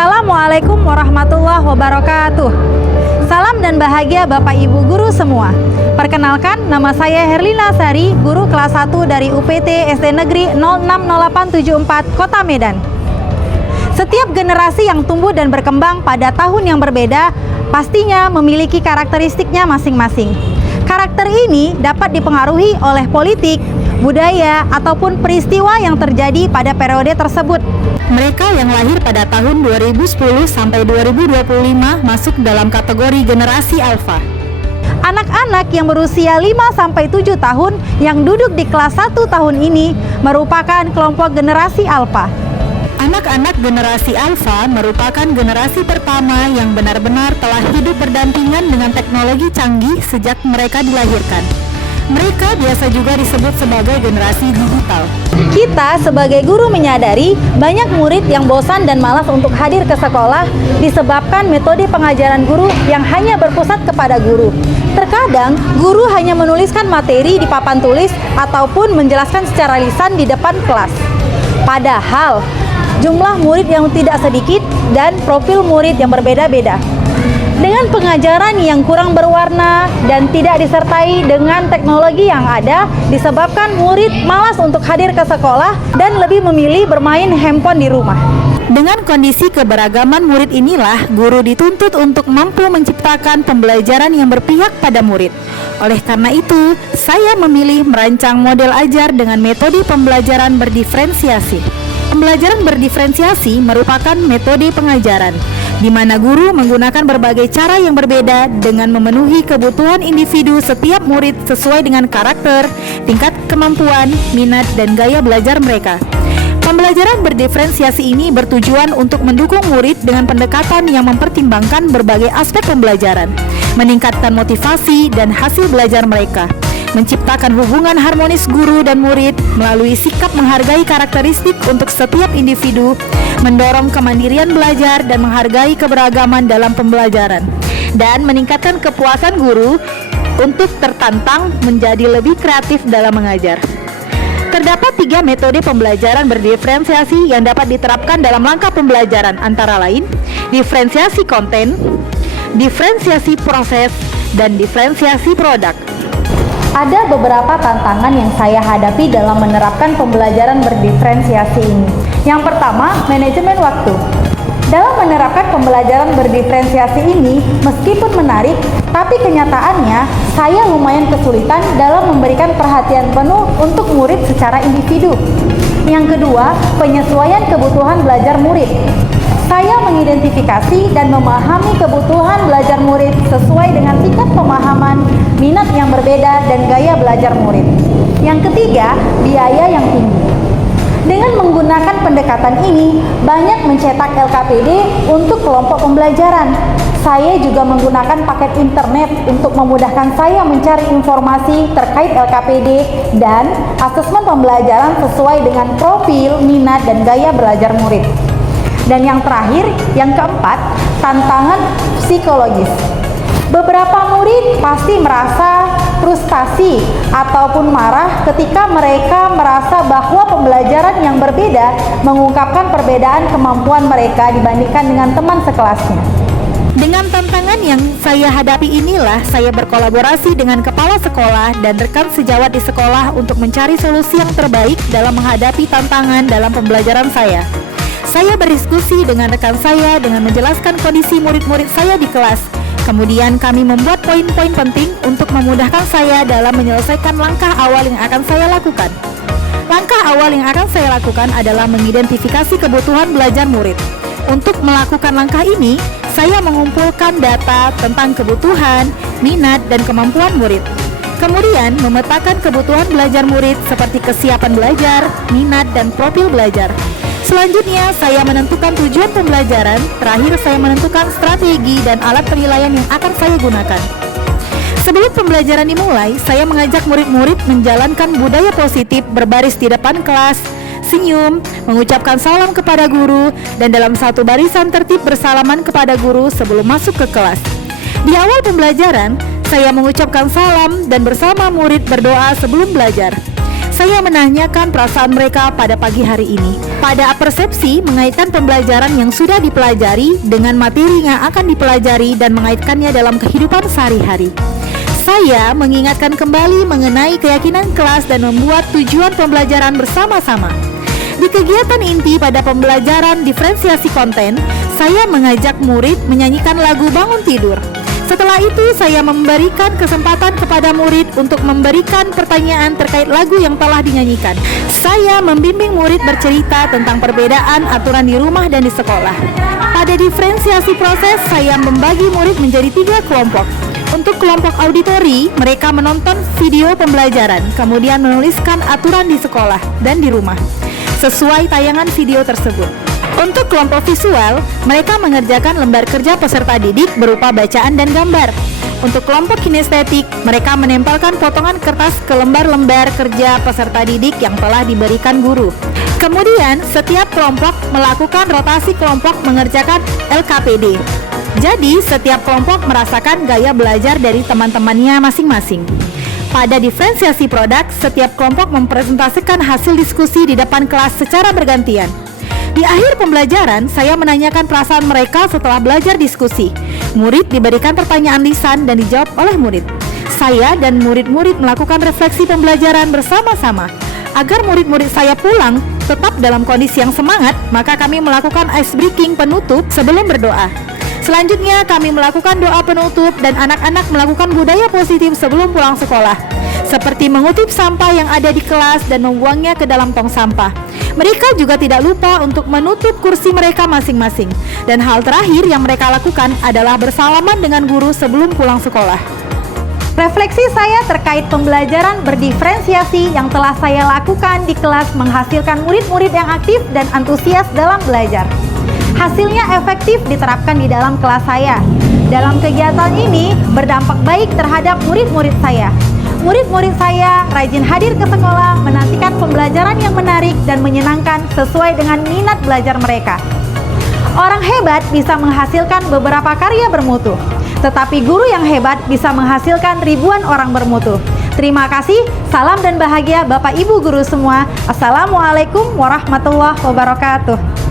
Assalamualaikum warahmatullahi wabarakatuh. Salam dan bahagia Bapak Ibu Guru semua. Perkenalkan, nama saya Herlina Sari, guru kelas 1 dari UPT SD Negeri 060874 Kota Medan. Setiap generasi yang tumbuh dan berkembang pada tahun yang berbeda pastinya memiliki karakteristiknya masing-masing. Karakter ini dapat dipengaruhi oleh politik, budaya, ataupun peristiwa yang terjadi pada periode tersebut. Mereka yang lahir pada tahun 2010 sampai 2025 masuk dalam kategori generasi alfa. Anak-anak yang berusia 5 sampai 7 tahun yang duduk di kelas 1 tahun ini merupakan kelompok generasi alfa. Anak-anak generasi alfa merupakan generasi pertama yang benar-benar telah hidup berdampingan dengan teknologi canggih sejak mereka dilahirkan. Mereka biasa juga disebut sebagai generasi digital. Kita sebagai guru menyadari banyak murid yang bosan dan malas untuk hadir ke sekolah disebabkan metode pengajaran guru yang hanya berpusat kepada guru. Terkadang, guru hanya menuliskan materi di papan tulis ataupun menjelaskan secara lisan di depan kelas. Padahal, jumlah murid yang tidak sedikit dan profil murid yang berbeda-beda. Dengan pengajaran yang kurang berwarna dan tidak disertai dengan teknologi yang ada, disebabkan murid malas untuk hadir ke sekolah dan lebih memilih bermain handphone di rumah. Dengan kondisi keberagaman murid inilah, guru dituntut untuk mampu menciptakan pembelajaran yang berpihak pada murid. Oleh karena itu, saya memilih merancang model ajar dengan metode pembelajaran berdiferensiasi. Pembelajaran berdiferensiasi merupakan metode pengajaran di mana guru menggunakan berbagai cara yang berbeda dengan memenuhi kebutuhan individu setiap murid sesuai dengan karakter, tingkat kemampuan, minat, dan gaya belajar mereka. Pembelajaran berdiferensiasi ini bertujuan untuk mendukung murid dengan pendekatan yang mempertimbangkan berbagai aspek pembelajaran, meningkatkan motivasi dan hasil belajar mereka, menciptakan hubungan harmonis guru dan murid melalui sikap menghargai karakteristik untuk setiap individu, mendorong kemandirian belajar dan menghargai keberagaman dalam pembelajaran, dan meningkatkan kepuasan guru untuk tertantang menjadi lebih kreatif dalam mengajar. Terdapat 3 metode pembelajaran berdiferensiasi yang dapat diterapkan dalam langkah pembelajaran, antara lain diferensiasi konten, diferensiasi proses, dan diferensiasi produk. Ada beberapa tantangan yang saya hadapi dalam menerapkan pembelajaran berdiferensiasi ini. Yang pertama, manajemen waktu. Dalam menerapkan pembelajaran berdiferensiasi ini, meskipun menarik, tapi kenyataannya saya lumayan kesulitan dalam memberikan perhatian penuh untuk murid secara individu. Yang kedua, penyesuaian kebutuhan belajar murid. Saya mengidentifikasi dan memahami kebutuhan belajar murid sesuai dengan tingkat pemahaman, minat yang berbeda, dan gaya belajar murid. Yang ketiga, biaya yang tinggi. Dengan menggunakan pendekatan ini, banyak mencetak LKPD untuk kelompok pembelajaran. Saya juga menggunakan paket internet untuk memudahkan saya mencari informasi terkait LKPD dan asesmen pembelajaran sesuai dengan profil, minat, dan gaya belajar murid. Dan yang terakhir, yang keempat, tantangan psikologis. Beberapa murid pasti merasa frustasi ataupun marah ketika mereka merasa bahwa pembelajaran yang berbeda mengungkapkan perbedaan kemampuan mereka dibandingkan dengan teman sekelasnya. Dengan tantangan yang saya hadapi inilah saya berkolaborasi dengan kepala sekolah dan rekan sejawat di sekolah untuk mencari solusi yang terbaik dalam menghadapi tantangan dalam pembelajaran saya. Saya berdiskusi dengan rekan saya dengan menjelaskan kondisi murid-murid saya di kelas. Kemudian kami membuat poin-poin penting untuk memudahkan saya dalam menyelesaikan langkah awal yang akan saya lakukan. Langkah awal yang akan saya lakukan adalah mengidentifikasi kebutuhan belajar murid. Untuk melakukan langkah ini, saya mengumpulkan data tentang kebutuhan, minat, dan kemampuan murid. Kemudian memetakan kebutuhan belajar murid seperti kesiapan belajar, minat, dan profil belajar. Selanjutnya, saya menentukan tujuan pembelajaran. Terakhir, saya menentukan strategi dan alat penilaian yang akan saya gunakan. Sebelum pembelajaran dimulai, saya mengajak murid-murid menjalankan budaya positif berbaris di depan kelas, senyum, mengucapkan salam kepada guru, dan dalam satu barisan tertib bersalaman kepada guru sebelum masuk ke kelas. Di awal pembelajaran, saya mengucapkan salam dan bersama murid berdoa sebelum belajar. Saya menanyakan perasaan mereka pada pagi hari ini. Pada persepsi mengaitkan pembelajaran yang sudah dipelajari dengan materi yang akan dipelajari dan mengaitkannya dalam kehidupan sehari-hari. Saya mengingatkan kembali mengenai keyakinan kelas dan membuat tujuan pembelajaran bersama-sama. Di kegiatan inti pada pembelajaran diferensiasi konten, saya mengajak murid menyanyikan lagu bangun tidur. Setelah itu, saya memberikan kesempatan kepada murid untuk memberikan pertanyaan terkait lagu yang telah dinyanyikan. Saya membimbing murid bercerita tentang perbedaan aturan di rumah dan di sekolah. Pada diferensiasi proses, saya membagi murid menjadi 3 kelompok. Untuk kelompok auditori, mereka menonton video pembelajaran, kemudian menuliskan aturan di sekolah dan di rumah sesuai tayangan video tersebut. Untuk kelompok visual, mereka mengerjakan lembar kerja peserta didik berupa bacaan dan gambar. Untuk kelompok kinestetik, mereka menempelkan potongan kertas ke lembar-lembar kerja peserta didik yang telah diberikan guru. Kemudian, setiap kelompok melakukan rotasi kelompok mengerjakan LKPD. Jadi, setiap kelompok merasakan gaya belajar dari teman-temannya masing-masing. Pada diferensiasi produk, setiap kelompok mempresentasikan hasil diskusi di depan kelas secara bergantian. Di akhir pembelajaran, saya menanyakan perasaan mereka setelah belajar diskusi. Murid diberikan pertanyaan lisan dan dijawab oleh murid. Saya dan murid-murid melakukan refleksi pembelajaran bersama-sama. Agar murid-murid saya pulang tetap dalam kondisi yang semangat, maka kami melakukan ice breaking penutup sebelum berdoa. Selanjutnya, kami melakukan doa penutup dan anak-anak melakukan budaya positif sebelum pulang sekolah, seperti mengutip sampah yang ada di kelas dan membuangnya ke dalam tong sampah. Mereka juga tidak lupa untuk menutup kursi mereka masing-masing. Dan hal terakhir yang mereka lakukan adalah bersalaman dengan guru sebelum pulang sekolah. Refleksi saya terkait pembelajaran berdiferensiasi yang telah saya lakukan di kelas menghasilkan murid-murid yang aktif dan antusias dalam belajar. Hasilnya efektif diterapkan di dalam kelas saya. Dalam kegiatan ini berdampak baik terhadap murid-murid saya. Murid-murid saya rajin hadir ke sekolah, menantikan pembelajaran yang menarik dan menyenangkan sesuai dengan minat belajar mereka. Orang hebat bisa menghasilkan beberapa karya bermutu, tetapi guru yang hebat bisa menghasilkan ribuan orang bermutu. Terima kasih, salam dan bahagia Bapak Ibu guru semua. Assalamualaikum warahmatullahi wabarakatuh.